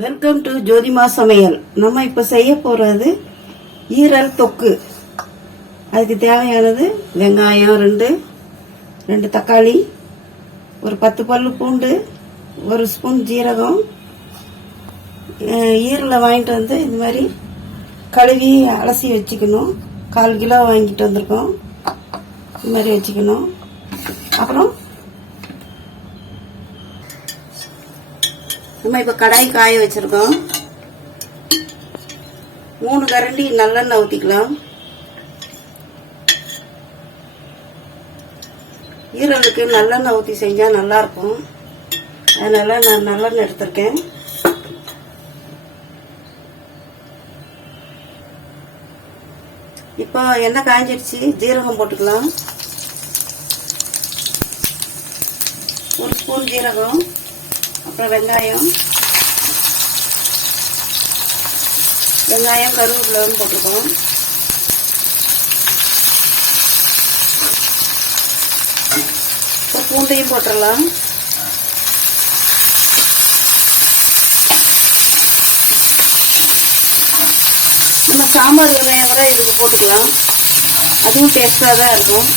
Welcome to ஜோதிமா சமையல். நம்ம இப்ப செய்ய போறது ஈரல் தொக்கு. அதுக்கு தேவையானது வெங்காயம் ரெண்டு தக்காளி, ஒரு 10 பல்லு பூண்டு, ஒரு ஸ்பூன் ஜீரகம். ஈரலை வாங்கிட்டு வந்து இந்த மாதிரி கழுவி அலசி வச்சுக்கணும். 1/4 கிலோ வாங்கிட்டு வந்திருக்கோம். இந்த மாதிரி வச்சுக்கணும். அப்புறம் நம்ம இப்ப கடாய் காய வச்சிருக்கோம். 3 கரண்டி நல்லெண்ணெய் ஊத்திக்கலாம். ஈரலுக்கு நல்லெண்ணெய் ஊத்தி செஞ்சா நல்லா இருக்கும். அதனால நான் நல்லெண்ணெய் எடுத்திருக்கேன். இப்போ எண்ணெய் காய்ஞ்சிடுச்சு. ஜீரகம் போட்டுக்கலாம். 1 ஸ்பூன் ஜீரகம், அப்புறம் வெங்காயம் கருவேப்பிலை போட்டிருக்கோம். பூண்டையும் போட்டுடலாம். நம்ம சாம்பார் வெங்காயம் கூட இதுக்கு போட்டுக்கலாம். அதுவும் டேஸ்டாக தான் இருக்கும்.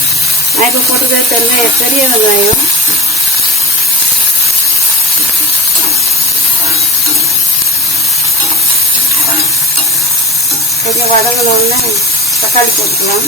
நான் இப்போ போட்டுக்க பெரிய வெங்காயம், கொஞ்சம் வதங்கணும்னு தக்காளி போட்டுக்கலாம்.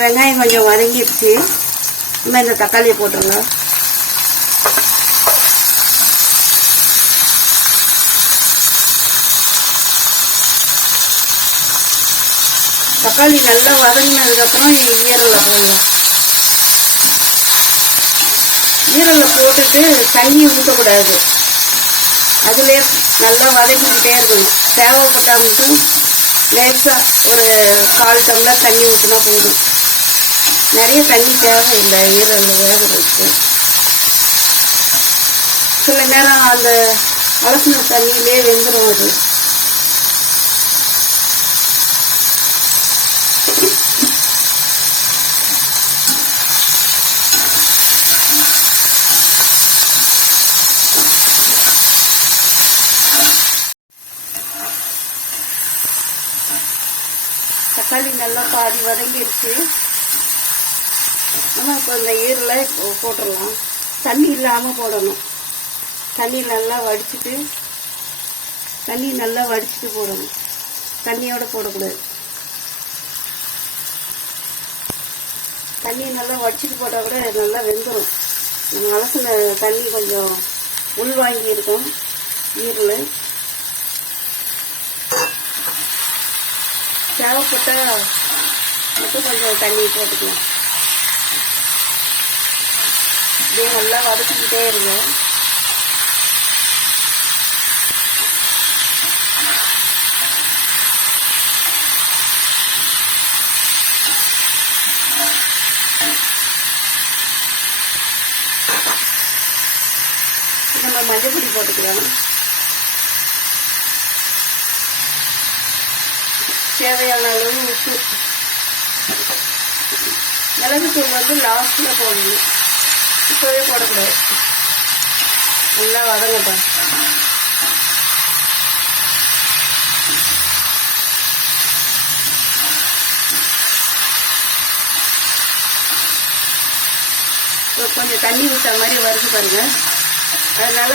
வெங்காயம் கொஞ்சம் வதங்கிடுச்சு. நம்ம இந்த தக்காளியை போட்டுடலாம். தக்காளி நல்லா வதங்கினதுக்கு அப்புறம் ஈரலை போடலாம். ஈரலை போட்டுட்டு தண்ணி ஊற்றக்கூடாது. அதுலேயே நல்லா வதக்கிக்கிட்டே இருக்கணும். தேவைப்பட்டா மட்டும் லேசா ஒரு 1/4 டம்ளர் தண்ணி ஊற்றினா போதும். நிறைய தண்ணி தேவையில்லை ஈரல் வேகிறதுக்கு. சில நேரம் அந்த அலசின தண்ணியிலே வெந்துடும். அது தக்காளி நல்லா பாதி வதங்கிடுச்சு. நம்ம இப்போ இந்த ஈரலை போட்டுடலாம். தண்ணி இல்லாமல் போடணும். தண்ணி நல்லா வடிச்சிட்டு போடணும். தண்ணியோட போடக்கூடாது. தண்ணி நல்லா வடிச்சிட்டு போட்டால் கூட நல்லா வெந்துடும். நம்ம அலசின தண்ணி கொஞ்சம் உள்வாங்கி இருக்கும் ஈரல். தேவைப்பட்டா மட்டும் கொஞ்சம் தண்ணி போட்டுக்கலாம். இதே நல்லா வதக்கிக்கிட்டே இருங்க. நம்ம மஞ்சள் பொடி போட்டுக்கலாம். தேவையான அளவு உப்பு. மிளகுத்தூள் வந்து லாஸ்ட்ல போடணும். இப்போவே போடக்கூடாது. நல்லா வதங்கட்டும். கொஞ்சம் தண்ணி ஊற்ற மாதிரி வருது பாருங்க. அதனால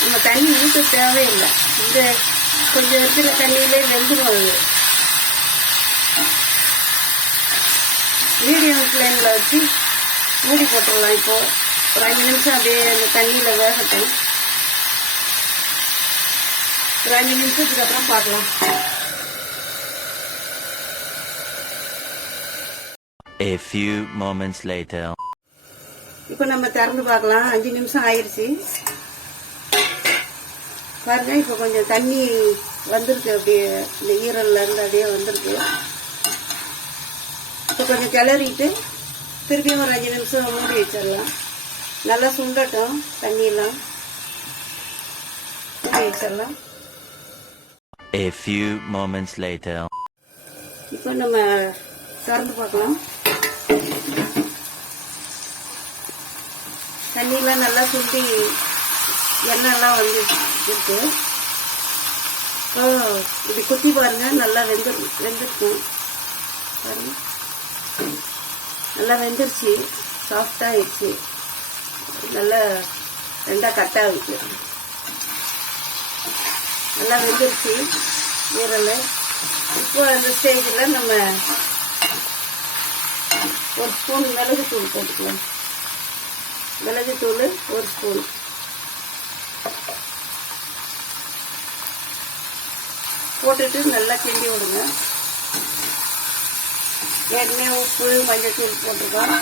நம்ம தண்ணி ஊற்ற தேவையில்லை. இந்த கொஞ்சம் இருக்கிற தண்ணியிலே வெந்துடும். அது மீடியம் ஃப்ளேமில் வச்சு மூடி போட்டுடலாம். இப்போ ஒரு 5 நிமிஷம் அப்படியே அந்த தண்ணியில் வேகட்டும். ஒரு 5 நிமிஷத்துக்கு அப்புறம் பார்க்கலாம். A few moments later. இப்போ நம்ம திறந்து பார்க்கலாம். 5 நிமிஷம் ஆயிடுச்சு பாருங்க. இப்போ கொஞ்சம் தண்ணி வந்திருக்கு. அப்படியே இந்த ஈரல்ல இருந்து அப்படியே வந்திருக்கு. இப்போ கொஞ்சம் கிளறிட்டு திருப்பியும் ஒரு 5 நிமிஷம் மூடி வச்சிடலாம். நல்லா சுண்டட்டும் தண்ணியெல்லாம். மூடி வச்சிடலாம். A few moments later. இப்போ நம்ம திறந்து பார்க்கலாம். தண்ணியெல்லாம் நல்லா சுண்டி எண்ணெய்லாம் வந்து இருக்கு. இப்படி குத்தி பாருங்க, நல்லா வெந்திருக்கும் பாருங்க. நல்லா வெந்துருச்சு, சாஃப்டாக ஆயிடுச்சு. நல்லா 2 கட்டாக ஆயிடுச்சு. நல்லா வெந்துருச்சு ஈரல். இப்போ அந்த ஸ்டேஜில் நம்ம ஒரு ஸ்பூன் மிளகுத்தூள் போட்டுக்கலாம். மிளகுத்தூள் 1 ஸ்பூன். போட்டுட்டு நல்லா கிண்டி விடுங்க. ஏற்கனவே உப்பு மஞ்சத்தூள் போட்டுருக்கோம்.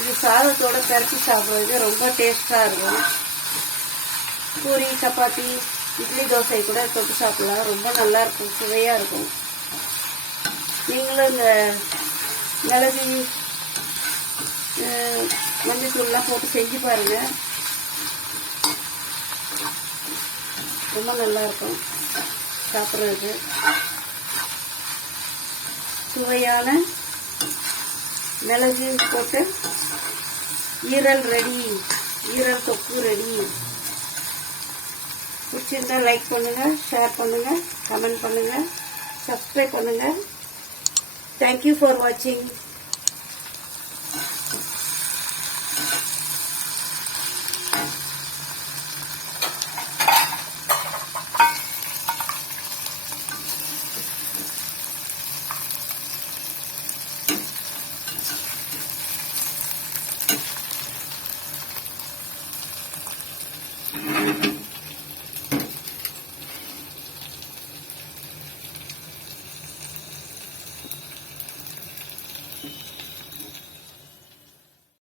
இது சாதத்தோட கரைச்சி சாப்பிட்றது ரொம்ப டேஸ்டாக இருக்கும். பூரி, சப்பாத்தி, இட்லி, தோசை கூட தொட்டு சாப்பிடலாம். ரொம்ப நல்லா இருக்கும், சுவையாக இருக்கும். நீங்களும் இந்த மிளகு மஞ்சத்தூள்லாம் போட்டு செஞ்சு பாருங்கள். ரொம்ப நல்லா இருக்கும் சாப்பிட்றதுக்கு. சுவையான மிளகு போட்டு ஈரல் ரெடி. ஈரல் தொக்கு ரெடி. பிடிச்சிருந்தா லைக் பண்ணுங்க, ஷேர் பண்ணுங்க, கமெண்ட் பண்ணுங்க, சப்ஸ்கிரைப் பண்ணுங்க. தேங்க்யூ ஃபார் வாட்சிங்.